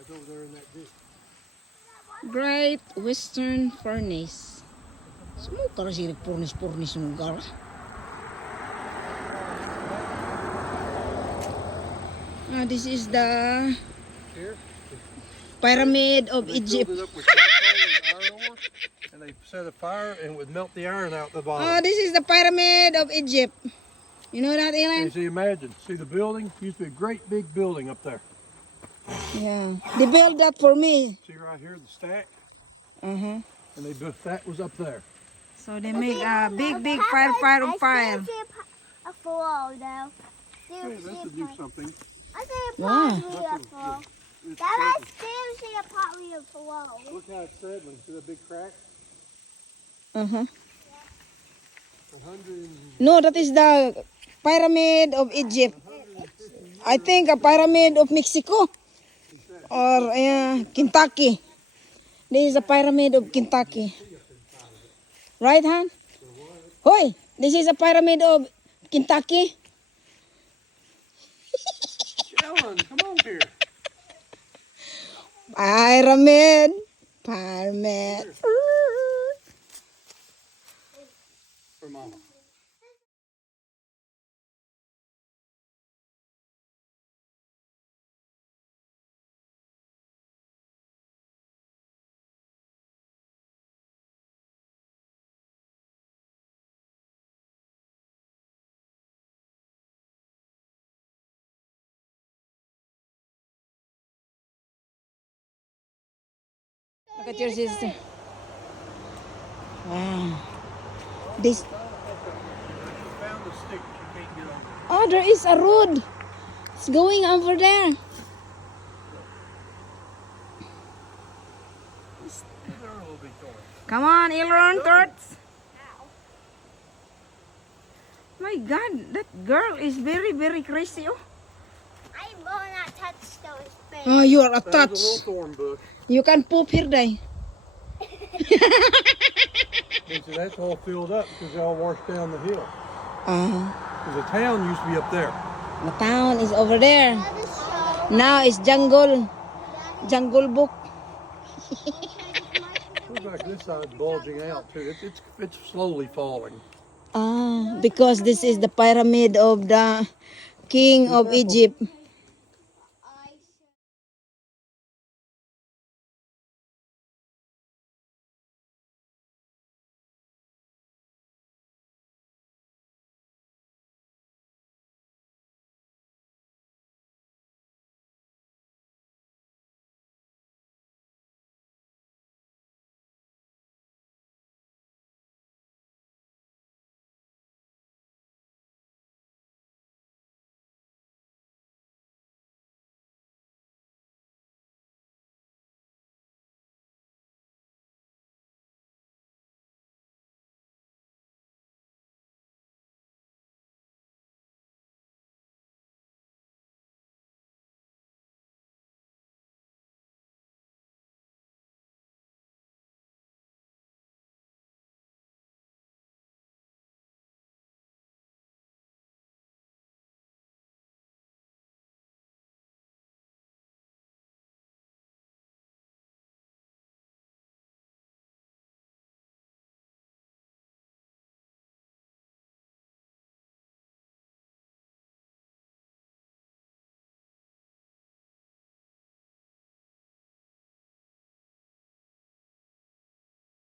That's over there in that ditch. Great Western Furnace. Semua cara sih furnace negara. This is the Here. Pyramid of They Egypt. filled it up with charcoal and iron ore, and they set a fire and would melt the iron out the bottom. This is the Pyramid of Egypt. You know that, Ellen? And so you imagine, see the building? Used to be a great big building up there. Yeah. They built that for me. See right here, the stack? Uh-huh. And they built, that was up there. So they make a big fire of fire. I see a flow though. Hey, this would do something. I see a Wow. partly a flow. It's Dad, I settling. still see a partly a flow. Look how it's settling. See that big crack? Uh-huh. 100. No, that is the Pyramid of Egypt. I think a Pyramid of Mexico or Kentucky. This is a Pyramid of Kentucky. Right, Han? Hoy, this is a Pyramid of Kentucky. Ellen, come on here. Pyramid. For Mama. Look at your sister. Wow. This. Found a stick you can't get on. Oh, there is a road. It's going over there. They're a little bit short. Come on, Elron, Torts. My God, that girl is very crazy. Oh, I will not touch those things. oh you are a That was a touch. little thorn bush. You can poop here, day. And so that's all filled up because they all washed down the hill. Uh, Because the town used to be up there. the town is over there. That is so. Now it's jungle book. Looks like this side's bulging out too. It's slowly falling. Because this is the pyramid of the king of Egypt.